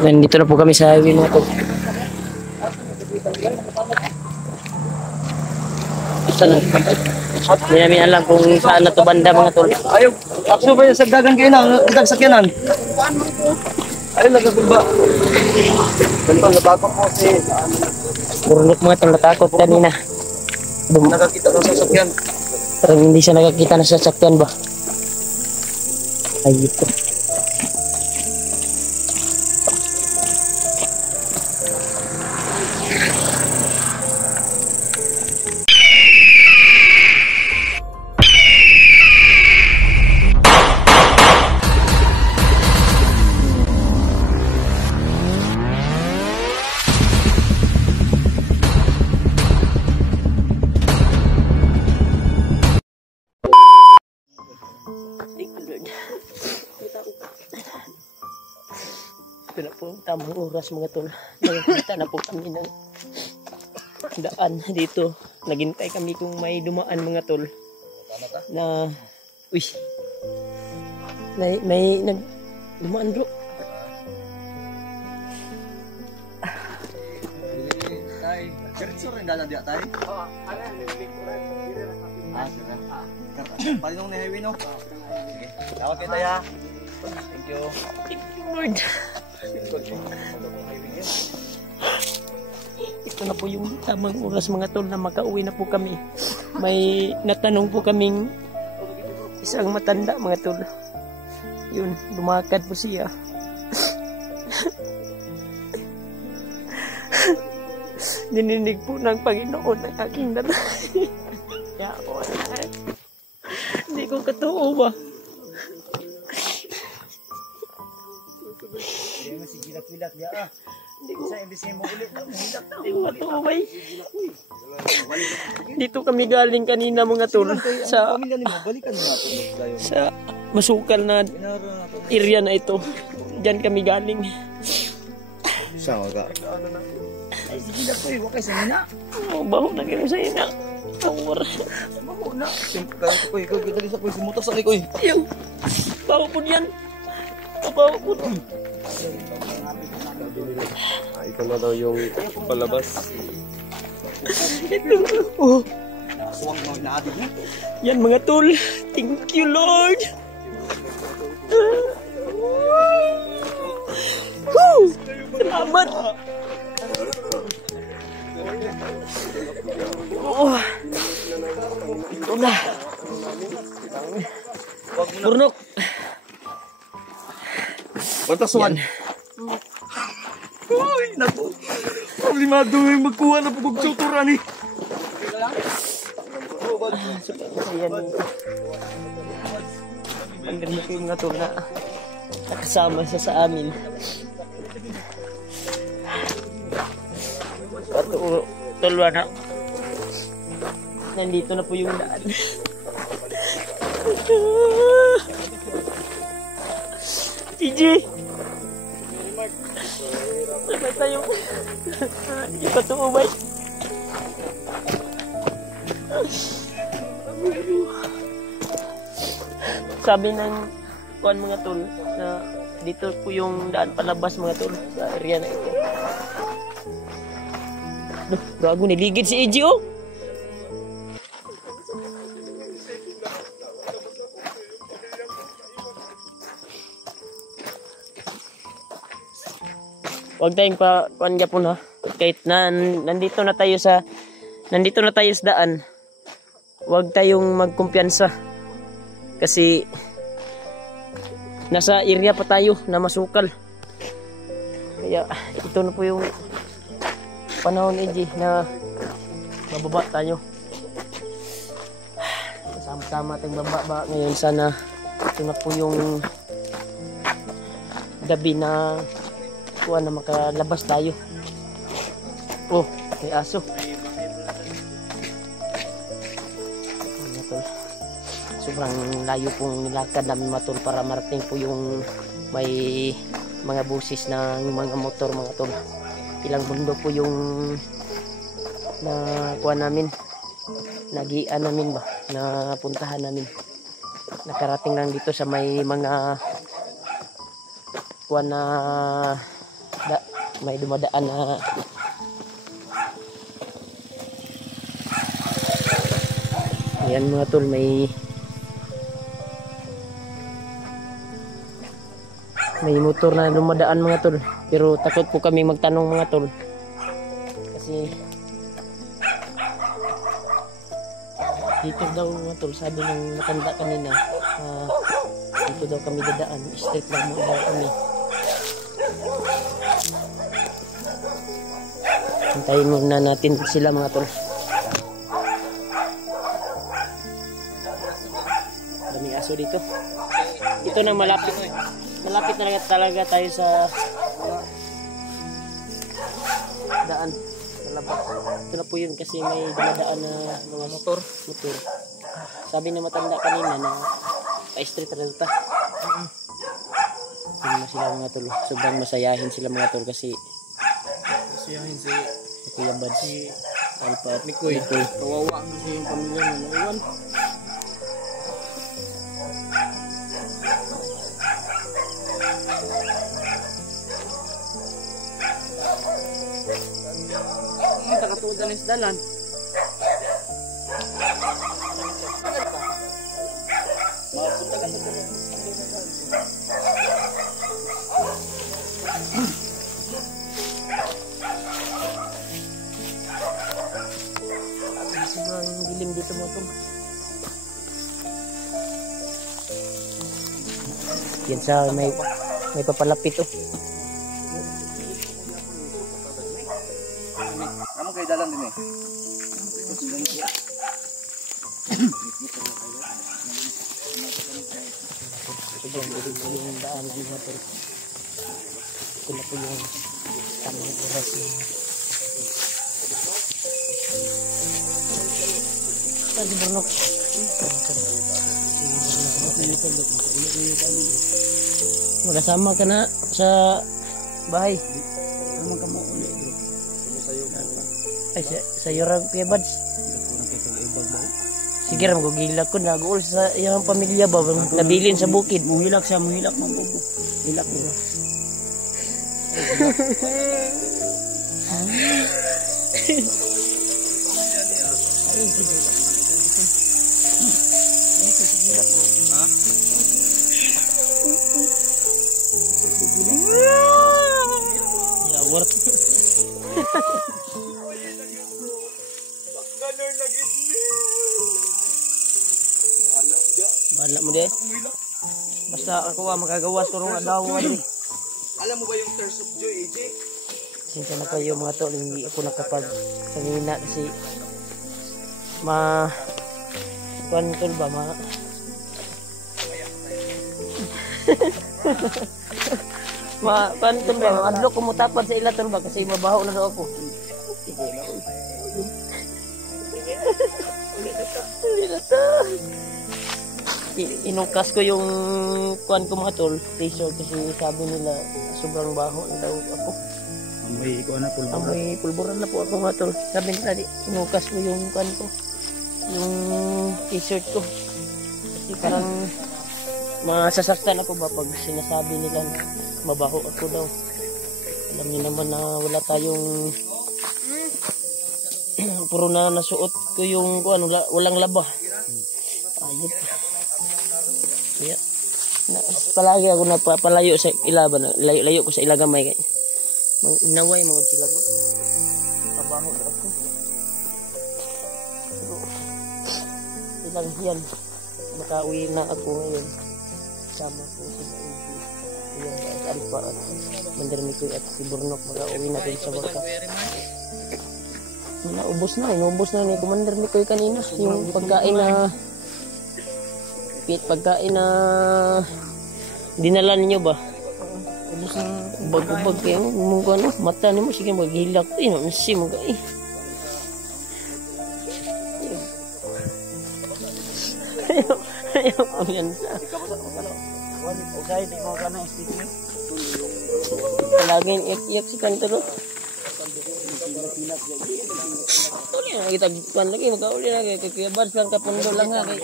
Nandito na po kami sa highway mga tol. Hindi namin alam kung saan na to banda mga tol. Ayaw, akso ba yung sagdagan kayo na? Ang sakyanan? Ayaw, nagagulba. Ganito, natakot po si... Purunok mga tol, natakot kanina. Nakakita ng sasakyan. Parang hindi siya nakakita na sasakyan ba? Ay, ito. Ito na po tamang oras mga tol. Nakikita na po kami ng daan dito. Naghintay kami kung may dumaan mga tol. Na uy. May dumaan bro. Tay, diretso rin dala dia tay. Oo, ano ni palinong ni highway no. Sige. Tawag kita ya. Thank you. Thank you Lord. Ito na po yung tamang oras mga tol na makauwi na po kami. May natanong po kaming isang matanda mga tol. Yun, lumakad po siya. Dininig po ng Panginoon ang aking dalay. Kaya ako hindi ko katoo ba? Kilat ya ah. Hindi ko sa imbis mo ulit. Hindi ko katoo ba? Dito kami galing kanina mga tol sa masukal na area na ito. Diyan kami galing. Saan ka? Ay, sige na po eh. Huwag kayo sa ina. Oh, baho na kayo sa ina. Tawar. Baho na. Siyempre ka po eh. Dali sa po eh. Sumutas sa ko eh. Ayaw. Baho po yan. Baho po. Ikaw na daw yung palabas. Ito. Oh. Nakasuwag na inaadig mo. Yan mga tol. Thank you Lord. Woo! Salamat. Oh. Ito na. Burnok. Pantasuan. Uy, naku. Problemado yung magkuha na po kong eh. Ayan. Ang ganda ko yung mga tol na nakasama siya sa amin. Tulwa na. Nandito na po yung daan. TJ! Sabay tayo. Hindi pa tumubay. Sabi ng kuan mga tol na dito po yung daan palabas mga tol sa area na ito. Gago, niligid si EJ oh. Huwag tayong kuan gapon ha. Kahit na nandito na tayo sa daan. Huwag tayong magkumpiyansa. Kasi nasa area pa tayo na masukal. Kaya ito na po yung panahon EJ na bababa tayo. Sama-sama tayong bababa ngayon. Sana ito na po yung gabi na kuha na makalabas tayo. Oh, may aso. Sobrang layo pong nilakad namin matol para marating po yung may mga busis ng mga motor mga tol. Ilang bundok po yung nakuha namin, nagian namin ba, napuntahan namin. Nakarating lang dito sa may mga kuan na may dumadaan na ayan mga tol, may motor na dumadaan mga tol, pero takot po kami magtanong mga tol kasi dito daw mga tol, sabi ng matanda kanina, dito daw kami dadaan, straight lang mo daw kami. Hintayin muna natin sila mga tol. Daming aso dito. Ito na malapit na talaga tayo sa daan. Ito na po yun kasi may dumadaan na mga motor. Sabi na matanda kanina na pa-street na ito. Hindi na sila mga tol. Sobrang masayahin sila mga tol kasi Masayahin si Kuya Bad, si Alpha at Mikoy. Kawawa kasi yung pamilya na naiwan. Takatudan is dalan. sobrang dilim dito mo tong. Yan sa may papalapit oh. Kamu kayo dalan din eh. Yung daan ng motor. Ito na po yung tamang oras na si Bernok. Magkasama ka na sa bahay. Naman ka mo ulit. Ay, sa'yo rin Kuya Bads. Sige rin, magugilak ko. Nag-uul sa iyang pamilya ba? Nabilin sa bukid. Muhilak siya, muhilak man po. Hilak mo. Ya, worth. Bahala mo din. Basta ako magagawas ko nung adaw. Alam mo ba yung Thirst of Joy, AJ? Sinta na kayo mga tol, hindi ako nakapag-sangina kasi kuwan tol ba kuwan tol ba, adlo ko mutapad sa ila tol ba kasi mabaho na daw ako. Inukas ko yung kuwan ko mga tol, t-shirt kasi sabi nila sobrang baho na daw ako. Amoy ko na pulburan. Amoy pulburan na po ako mga tol. Sabi nila inukas ko yung kuwan ko, yung t-shirt ko. Kasi parang masasaktan ako ba pag sinasabi nila na mabaho ako daw. Alam niyo naman na wala tayong puro na nasuot ko yung kuwan, walang laba. Ayun. Kaya palagi ako napapalayo sa ilaban, layo ko sa ilagamay kay naway mga silabot. Pabaho na ako. Pero ilang yan, makauwi na ako ngayon. Sama ko sila yung Alpha at Mandarmikoy at si Burnok, makauwi na din sa wakas. Naubos na ni Commander Mikoy kanina yung pagkain na dinala ninyo ba? Ubos na bag-bag kayo mong ano, mata ni mo sige maghilak ino si mo kay. Ayo yan sa. Okay, di mo ka na statement. Laging iyak si kanto. Uli na kita kuan lagi magauli na kay Kuya Bads lang kapundo lang nga kay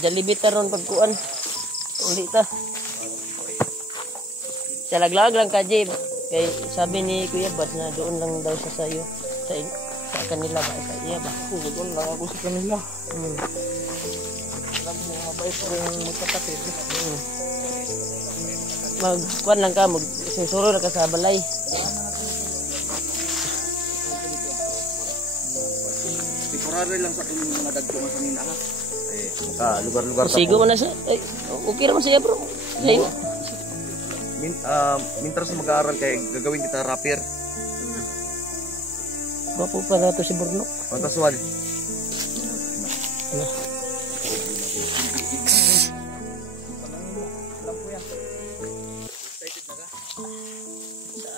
Jollibee ron pagkuan uli ta Sa laglag lang ka, Jim. Kay sabi ni Kuya Bad na doon lang daw siya sa'yo. Sa kanila ba? Sa iya ba? Oo, doon lang ako sa kanila. Hmm. Alam mo, mabait rin magkapatid. Magkuhan lang ka, magsusuro na ka sa balay. Temporary lang sa itong mga dagtungan sa nina ha. Lugar-lugar Sigo mo na siya. Ay, okay naman siya bro. Sa'yo. Mintras mag-aaral kay gagawin kita rapper. Gwapo pala to si Burnok. Mataswan.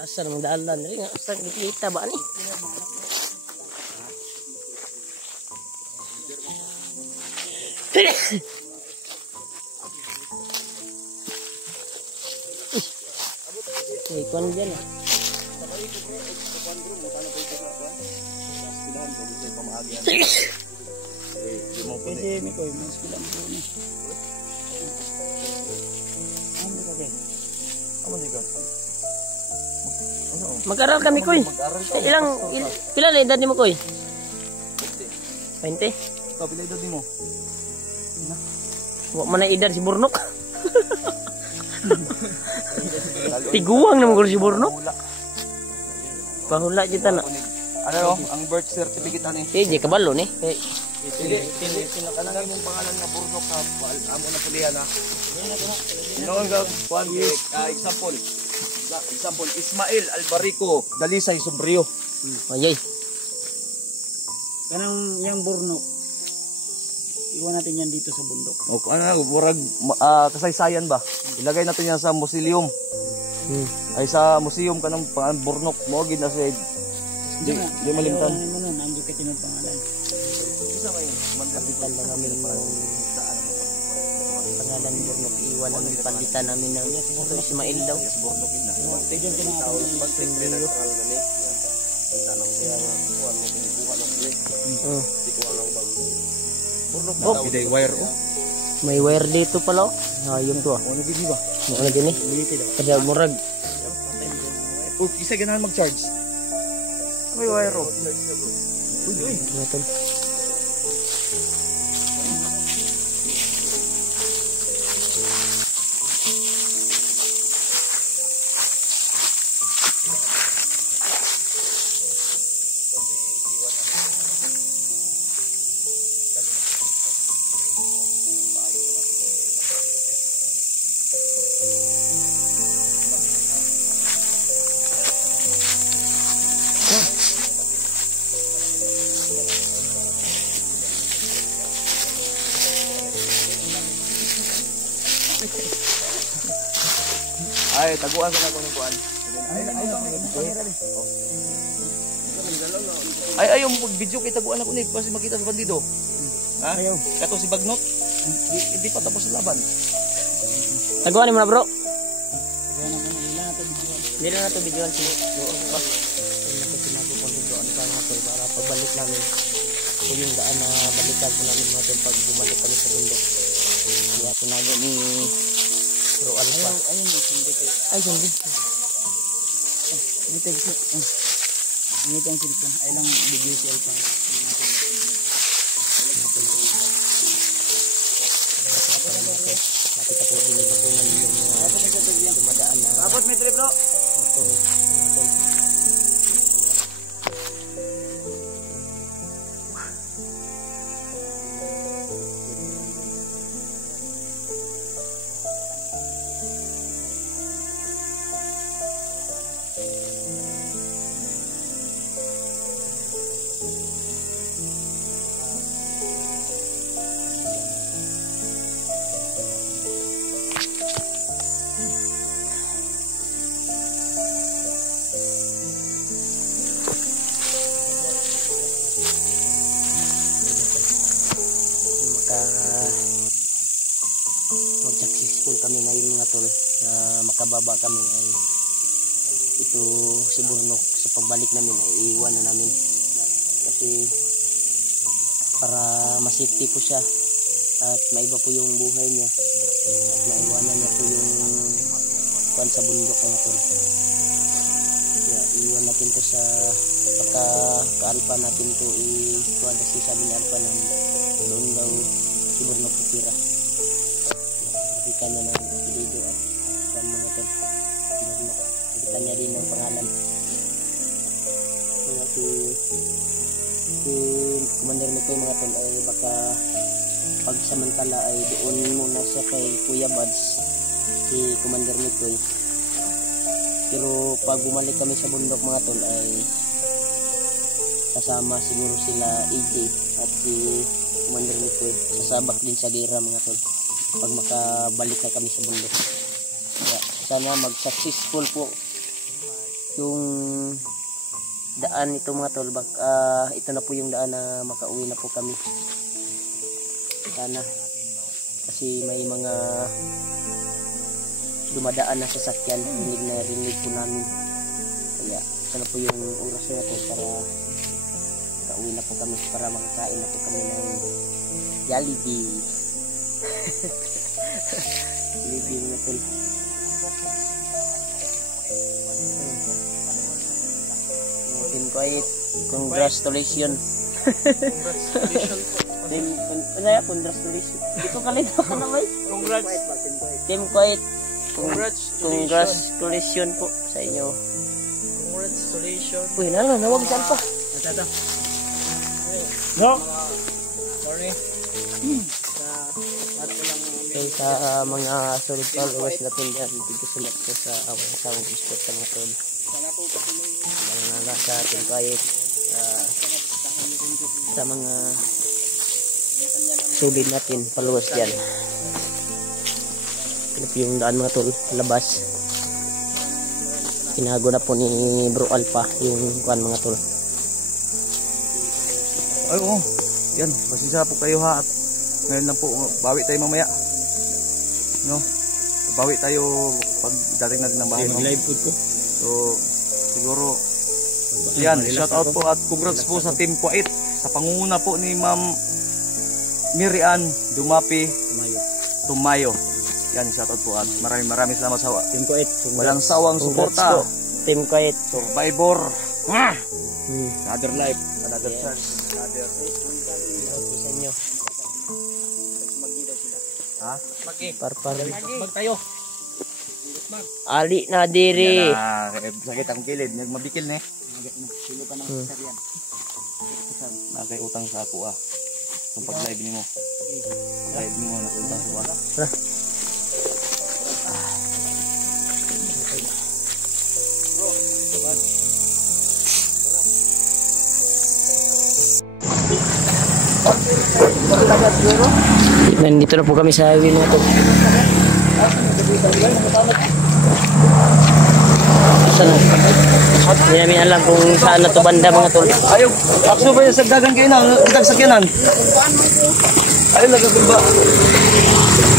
Asa namang daalan. Ay nga, asa kita ba ni? Ay, kuhan dyan ah. Pwede mi ko, mas kilang po ni. Ano ka kay? Ano ka? Mag-aral kami, Koy. Pila na edad ni mo, Koy? 20? Pila edad mo? Wa man na edad si Burnok. Tiguang naman ko si Burnok. Pahula kita na. Ano ang birth certificate ani? Di kabalo ni. Kanang imong pangalan nga Burnok ha. Amo na pulihan ha. Noon ga one example Ismael Albarico Dalisay Sombrio. Ayay. Kanang yang Burnok. Iwan natin yan dito sa bundok. O ano murag kasaysayan ba? Ilagay natin yan sa museum. Ay sa museum kanang pangalan Burnok mo gid na sa di malimtan. Ano nun, nandiyo ka tinong pangalan. Isa may mandapitan lang namin para saan Pangalan Burnok iwan namin palitan namin na niya. Ito Ismail daw. Burnok ina. Pwede yung tinatawag ng Pagpili na pangalan na ni. Tanong siya nga kuan mo kinukuha lang ni. Di ko alam bang Burnok Oh. daw biday wire oh. May wire dito pala. Ayun to ah. Ano gid ba? Ano gini? Kada murag. Oh, isa ganahan mag-charge. May wire oh. Uy. Ito. Ay, taguan ko na ko ng kuan. Ay, yung video kay taguan ako ni kasi makita sa bandido. Ha? Ayaw. Kato si Bagnot. Hindi pa tapos ang laban. Taguan mo na bro. Kaya naman, wala na ito video. Hindi na nato videoan si doon ba? Hindi na ko sinabi kung videoan ka nga to para pagbalik namin. Kung yung daan na balikan po namin natin pag bumalik kami sa bundok. Kaya tinago ni Bro Alpha. Ayun, hindi kayo. Ay, hindi. Dito, dito. Ano ito ang cellphone? Ay lang, video si Alpha. Nakita po din ito po namin yung mga dumadaan na Tapos, metro bro. motor natin. Mag-successful kami ngayon mga tol na makababa kami ay ito si Burnok sa pagbalik namin ay iiwan na namin kasi para masafety po siya at maiba po yung buhay niya at maiwanan niya po yung kuan sa bundok mga tol. Kaya iwan natin to sa baka ka-alpa natin to kuan kasi sabi ni alpa na doon daw si Burnok titira. Nakita na ng apelido at kuan mga tol. Burnok. Nakita niya din ang pangalan. Kaya si Commander Mikoy mga tol ay baka pagsamantala ay doon muna siya kay Kuya Buds, si Commander Mikoy. Pero pag bumalik kami sa bundok mga tol ay kasama siguro sila AJ at si Commander Mikoy. Sasabak din sa gera mga tol pag makabalik na kami sa bundok. Kaya sana mag-successful po yung daan ito mga tol. Ito na po yung daan na makauwi na po kami. Sana kasi may mga dumadaan na sasakyan, rinig po namin. Kaya sana po yung oras na po para makauwi na po kami, para makakain na po kami ng Jollibee. Jollibee mga tol. Team Kuwait, congratulations. Congratulations. Ito kalito ka na ba? Congrats. Team Kuwait, Congratulations. congratulations po sa inyo. Congratulations. Uy, nawag saan pa? Tata. No. Sorry. Okay, sa mga solid followers natin dyan, tigisulat po sa awang sawang sport sa mga tol. Mga sa Team Kuwait, sa mga solid natin followers dyan. Ito po yung daan mga tol, labas. Tinago na po ni Bro Alpha yung kuan mga tol. Ay, oo. Yan, pasensya po kayo ha. At ngayon lang po, bawi tayo mamaya. No? Bawi tayo pag dating natin ng bahay. Live food ko. So, siguro, yan, shout out po at congrats po sa Team Kuwait. Sa pangunguna po ni Ma'am Mirian Dumapi Tumayo. Yan, shout out po at maraming salamat sa Team Kuwait. walang sawang suporta. Team Kuwait. Survivor. Another life, another chance, another. Sa inyo. Ha? Parpar. Mag tayo. Ali na diri. Sakit ang kilid, nagmabikil ne. Silo pa ng sir yan. Nakay utang sa ako ah. Kung pag-live nimo. Live nimo na utang sa ako. Nandito na po kami sa highway mga tol. Saan? Hindi namin alam kung saan na to banda mga tol. Ayaw, akso ba yung sagdagan kayo na? Ang sakyanan? Ayaw, nagagumba.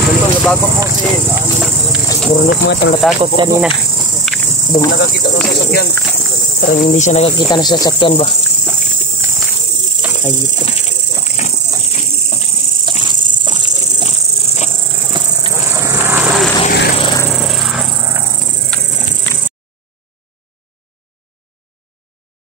Ganito, nabago po si... Burnok mga tol, natakot kanina. Nakakita ko sa sakyan. Parang hindi siya nakakita na sa sakyan ba? Ay, ito.